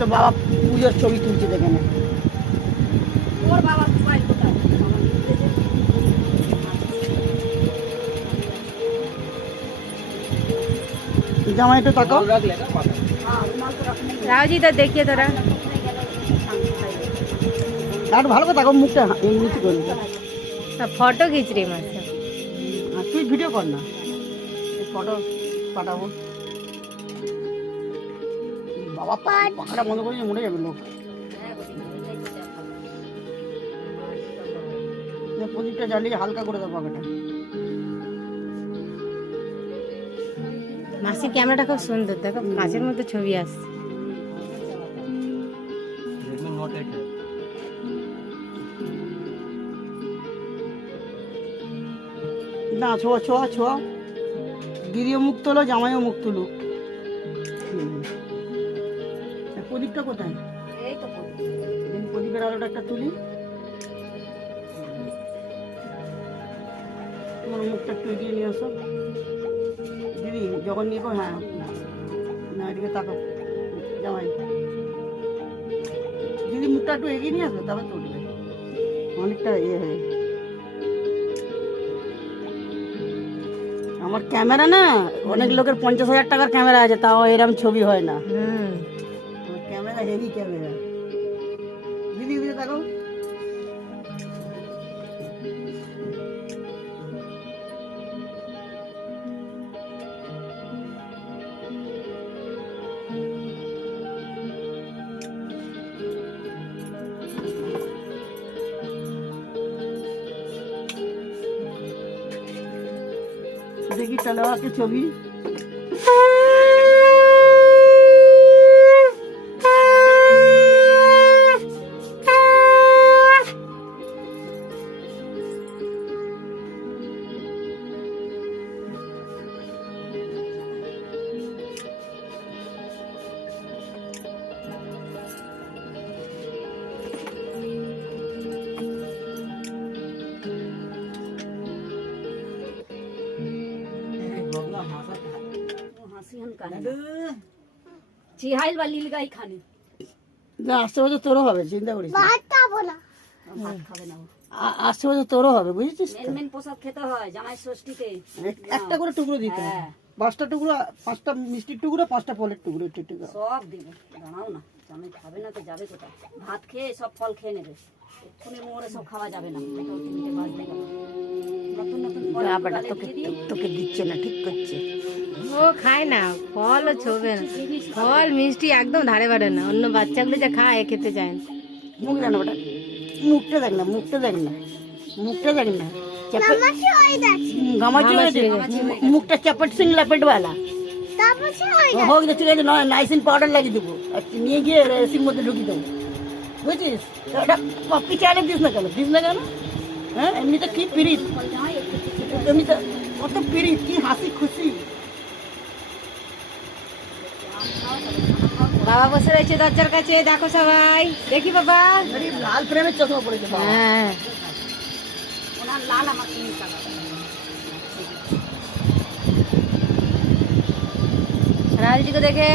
তো বাবা পুজোর ছবি তুলছে দেখে না। ওর বাবা মোবাইল কোথায়? জামাই একটু তাকাও। रावजी तो देखिए थोड़ा আর ভালো করে তাকাও, মুখটা এমনি করে। सब फोटो खींच रही मैं सब। তুই ভিডিও কর না, ফটো পাঠাবো। বাবা পাখাটা বন্ধ করে মরে যাবে লোক। প্রদীপটা জ্বালিয়ে হালকা করে দাও পাখাটা। মাসি ক্যামেরাটা খুব সুন্দর, দেখো কাঁচের মধ্যে ছবি আসছে। না ছোঁয়া ছোঁয়া ছোঁয়া, দিদিও মুখ তোলো, জামাইও মুখ তুলুক। প্রদীপটা কোথায়? এই তো প্রদীপের আলোটা একটা তুলি। তোমার মুখটা একটু এগিয়ে নিয়ে আসো দিদি, যখন নিয়ে হ্যাঁ না এদিকে তাকাও জামাই। দিদি মুখটা একটু এগিয়ে নিয়ে আসবে, তারপর তুলবে। অনেকটা ইয়ে হয়ে আমার ক্যামেরা না, অনেক লোকের 50,000 টাকার ক্যামেরা আছে, তাও এরকম ছবি হয় না। Camera heavy camera. দিদি দিদি তাকাও। देखी तलवा की छवि। চিহাইল বা লীল গাই খানে না, আসতে বছর তোরও হবে, চিন্তা করিস না। ভাত খাবো না, ভাত খাবে না। আসতে বছর তোরও হবে, বুঝেছিস তো? মেন প্রসাদ খেতে হয় জামাই ষষ্ঠীতে। একটা করে টুকরো দিতে হয়। হ্যাঁ। 5টা টুকরো, 5টা মিষ্টির টুকরো, 5টা ফলের টুকরো, একটু একটু করে। সব দিবে, দাঁড়াও না, জামাই খাবে না তো যাবে কোথায়? ভাত খেয়ে সব ফল খেয়ে নেবে, এক্ষুনি মোড়ে সব খাওয়া যাবে না। এটা 3টে বাজতে গেল। নতুন নতুন ফল বাবাটা গালে তোকে দিয়ে দিই। তোকে দিচ্ছে না, ঠিক করছে। ও খায় না ফল, ও ছোবে না ফল মিষ্টি একদম ধারে বাড়ে না। অন্য বাচ্চাগুলো যা খায় এ খেতে চায় না। মুখ দেখ না ওটা, মুখটা দেখ না, মুখটা দেখ না, মুখটা দেখ না। গামাচি হয়েছে, মুখটা চাপট সিং লাপেট वाला হোক না, ঠিক আছে। নাইসিন পাউডার লাগিয়ে দেবো, নিয়ে গিয়ে এসির মধ্যে ঢুকিয়ে দেবো, বুঝছিস? ওটা পপি চালে দিস না কেন, দিস না কেন? হ্যাঁ, এমনিতে কি পিরিত, এমনিতে কত পিরিত, কি হাসি খুশি। বাবা বসে রয়েছে দরজার কাছে, দেখো সবাই, দেখি বাবা। আরে লাল ফ্রেমের চশমা পড়েছে বাবা। হ্যাঁ ওনার লাল আমার কিনে টাকা। राहुल जी को देखे